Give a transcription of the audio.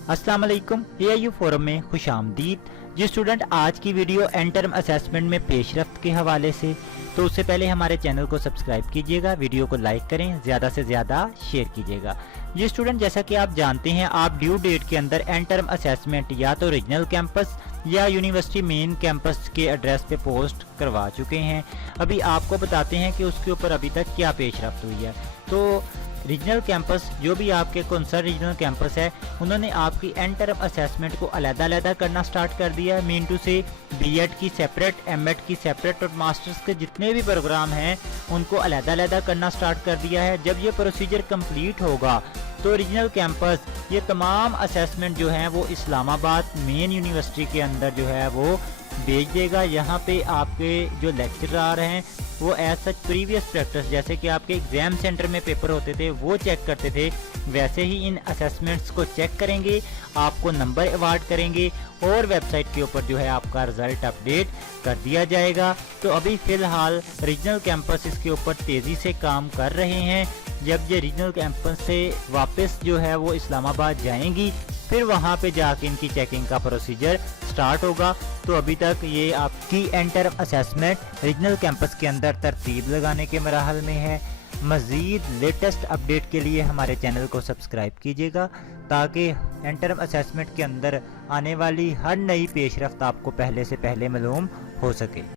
अस्सलाम वालेकुम, AIU forum में खुश आमदीद। जी स्टूडेंट, आज की वीडियो एंड टर्म असेसमेंट में पेशरफ्त के हवाले से, तो उससे पहले हमारे चैनल को सब्सक्राइब कीजिएगा, वीडियो को लाइक करें, ज़्यादा से ज़्यादा शेयर कीजिएगा। जी स्टूडेंट, जैसा कि आप जानते हैं, आप ड्यू डेट के अंदर एंड टर्म असेसमेंट या तो रीजनल कैंपस या यूनिवर्सिटी मेन कैंपस के एड्रेस पे पोस्ट करवा चुके हैं। अभी आपको बताते हैं कि उसके ऊपर अभी तक क्या पेशरफ्त हुई है। तो रीजनल कैंपस, जो भी आपके कौन-सा रीजनल कैंपस है, उन्होंने आपकी एंड टर्म असेसमेंट को अलग-अलग करना स्टार्ट कर दिया है। मीन टू से बीएड की सेपरेट, एमएड की सेपरेट और मास्टर्स के जितने भी प्रोग्राम हैं उनको अलग-अलग करना स्टार्ट कर दिया है। जब ये प्रोसीजर कंप्लीट होगा तो रीजनल कैंपस ये तमाम असेसमेंट जो है वो इस्लामाबाद मेन यूनिवर्सिटी के अंदर जो है वो भेज देगा। यहाँ पे आपके जो लेक्चरर हैं वो एज सच प्रीवियस प्रैक्टिस, जैसे कि आपके एग्जाम सेंटर में पेपर होते थे वो चेक करते थे, वैसे ही इन असेसमेंट्स को चेक करेंगे, आपको नंबर अवार्ड करेंगे और वेबसाइट के ऊपर जो है आपका रिजल्ट अपडेट कर दिया जाएगा। तो अभी फ़िलहाल रीजनल कैंपस इसके ऊपर तेज़ी से काम कर रहे हैं। जब ये रीजनल कैंपस से वापस जो है वो इस्लामाबाद जाएंगी, फिर वहाँ पे जाके इनकी चेकिंग का प्रोसीजर स्टार्ट होगा। तो अभी तक ये आपकी and term assessment regional campus के अंदर तरतीब लगाने के मराहल में है। मज़ीद लेटेस्ट अपडेट के लिए हमारे चैनल को सब्सक्राइब कीजिएगा, ताकि एंड टर्म असेसमेंट के अंदर आने वाली हर नई पेशरफ्त आपको पहले से पहले मालूम हो सके।